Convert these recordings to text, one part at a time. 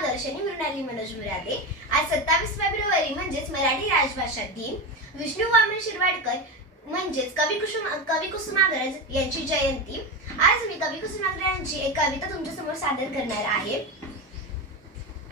कुसुमागर शनी मृणाली मनोज मुरादे। आज 27 फेब्रुवारी म्हणजेच मराठी राजभाषा दिन, विष्णू वामन शिरवाडकर म्हणजेच कवी कुसुमाग्रज यांची जयंती। आज मी कवी कुसुमाग्रज यांची एक कविता तुमच्या समोर सादर करणार आहे।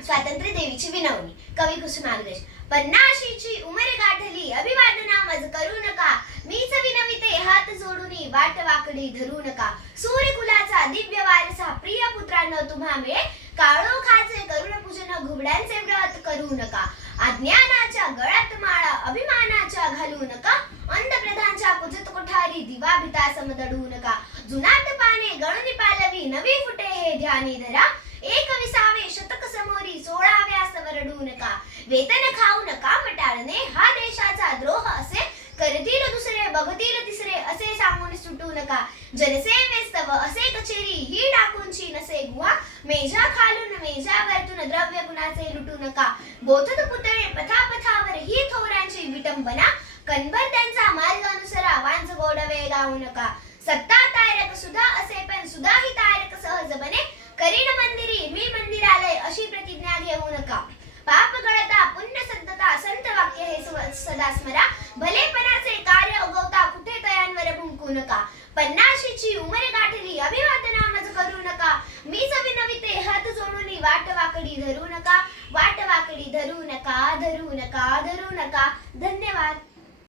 स्वातंत्र्य देवीची विनवणी। कवी कुसुमाग्रज। 50ची उमर गाठली अभिवादना मज करू नका, मीच विनविते हात जोडूनी वाट वाकडी धरू नका। सूर्यकुलाचा दिव्य वारसा प्रिय पुत्रांनो तुम्हा मिळे, काळोखाचे करुण पूजन घुबड्यांचे व्रत करू नका। अज्ञानाच्या गळ्यात माळा अभिमानाच्या घालू नका, अंधप्रधानच्या कुजत कोठारी दिवा भिता समदडू नका। जुनाट पाने गळून पालवी नवी फुटे हे ध्यानी धरा, 21 शतक समोरी 16व्यास वरडू नका। वेतन खाऊ नका मटाळणे हा देशाचा द्रोह असे, करतील दुसरे बघतील तिसरे असे सांगून सुटू नका। जनसेवेस्तव असे कचेरी ही टाकूनची नसे गुहा, मेझा खालून मेझावरतून द्रव्य गुणाचे लुटू नका। बोथत पुतळे पथापथावर ही थोरांची विटंबना, कणभर त्यांचा मार्ग अनुसरा वांज गोडवे गाऊ नका। सत्ता तारक सुधा असे पण सुधा ही तारक सहज बने, करीन मंदिरी मी मंदिरालय अशी प्रतिज्ञा घेऊ नका। पाप गळता पुण्य संतता संत वाक्य हे सदा स्मरा, भलेपणाचे कार्य उगवता कुठे तयांवर भुंकू नका। 50ची उमर गाठली अभिवादना मज करू नका, मीच विनविते हात जोडून वाट वाकडी धरू नका, वाट वाकडी धरू नका, धरू नका, धरू नका। धन्यवाद।